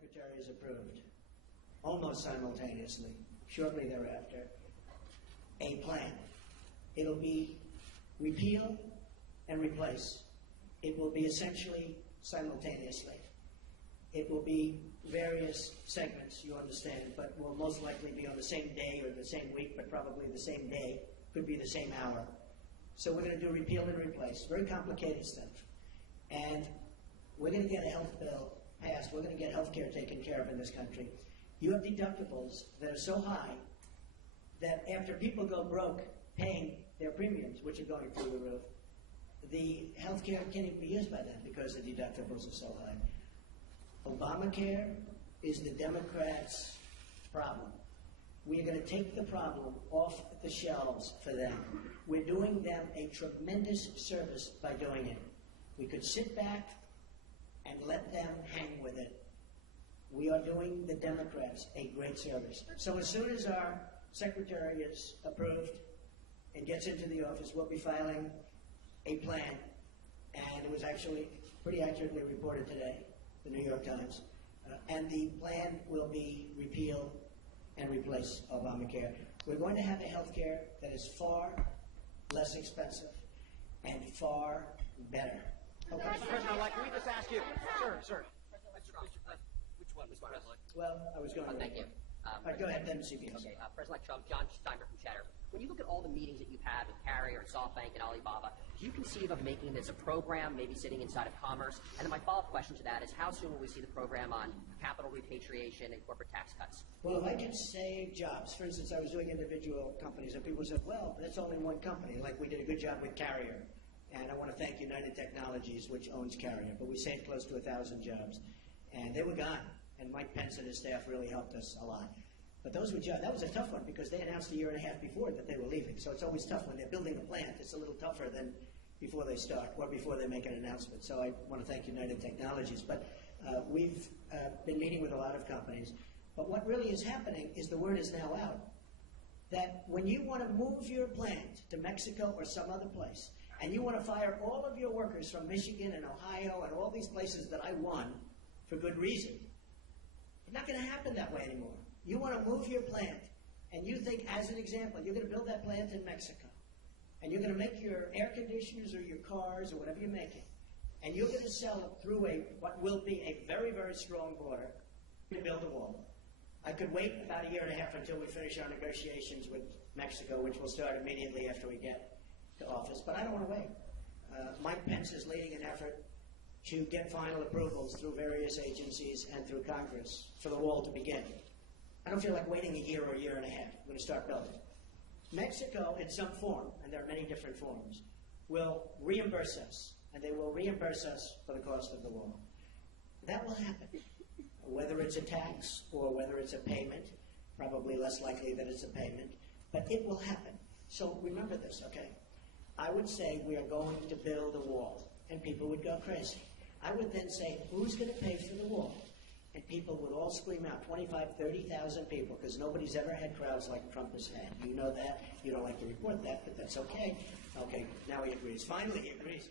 Secretary has approved, almost simultaneously, shortly thereafter, a plan. It'll be repeal and replace. It will be essentially simultaneously. It will be various segments, you understand, but will most likely be on the same day or the same week, but probably the same day, could be the same hour. So we're going to do repeal and replace. Very complicated stuff. And we're going to get a health bill passed. We're going to get health care taken care of in this country. You have deductibles that are so high that after people go broke paying their premiums, which are going through the roof, the health care can't even be used by them because the deductibles are so high. Obamacare is the Democrats' problem. We are going to take the problem off the shelves for them. We're doing them a tremendous service by doing it. We could sit back and let them hang with it. We are doing the Democrats a great service. So as soon as our secretary is approved and gets into the office, we'll be filing a plan. And it was actually pretty accurately reported today, the New York Times. And the plan will be repeal and replace Obamacare. We're going to have a health care that is far less expensive and far better. Okay. Mr. President-elect, can we just ask you, sir. Which one, Mr. President? Well, I was going to. Thank you. Go ahead, then, CBS. Okay, President-elect Trump, John Steinberg from Cheddar. When you look at all the meetings that you've had with Carrier and SoftBank and Alibaba, do you conceive of making this a program, maybe sitting inside of Commerce? And then my follow-up question to that is, how soon will we see the program on capital repatriation and corporate tax cuts? Well, if I can save jobs, for instance, I was doing individual companies, and people said, well, that's only one company, like we did a good job with Carrier. And I want to thank United Technologies, which owns Carrier. But we saved close to 1,000 jobs. And they were gone. And Mike Pence and his staff really helped us a lot. But those were jobs. That was a tough one because they announced a year and a half before that they were leaving. So it's always tough when they're building a plant. It's a little tougher than before they start or before they make an announcement. So I want to thank United Technologies. But we've been meeting with a lot of companies. But what really is happening is the word is now out that when you want to move your plant to Mexico or some other place, and you want to fire all of your workers from Michigan and Ohio and all these places that I won for good reason, it's not going to happen that way anymore. You want to move your plant, and you think, as an example, you're going to build that plant in Mexico, and you're going to make your air conditioners or your cars or whatever you're making, and you're going to sell it through what will be a very, very strong border to build a wall. I could wait about a year and a half until we finish our negotiations with Mexico, which will start immediately after we get to office, but I don't want to wait. Mike Pence is leading an effort to get final approvals through various agencies and through Congress for the wall to begin. I don't feel like waiting a year or a year and a half. We're going to start building. Mexico, in some form, and there are many different forms, will reimburse us, and they will reimburse us for the cost of the wall. That will happen. Whether it's a tax or whether it's a payment, probably less likely that it's a payment, but it will happen. So remember this, okay? I would say we are going to build a wall, and people would go crazy. I would then say, who's going to pay for the wall? And people would all scream out, 25,000, 30,000 people, because nobody's ever had crowds like Trump has had. You know that. You don't like to report that, but that's okay. Okay, now he agrees. Finally, he agrees.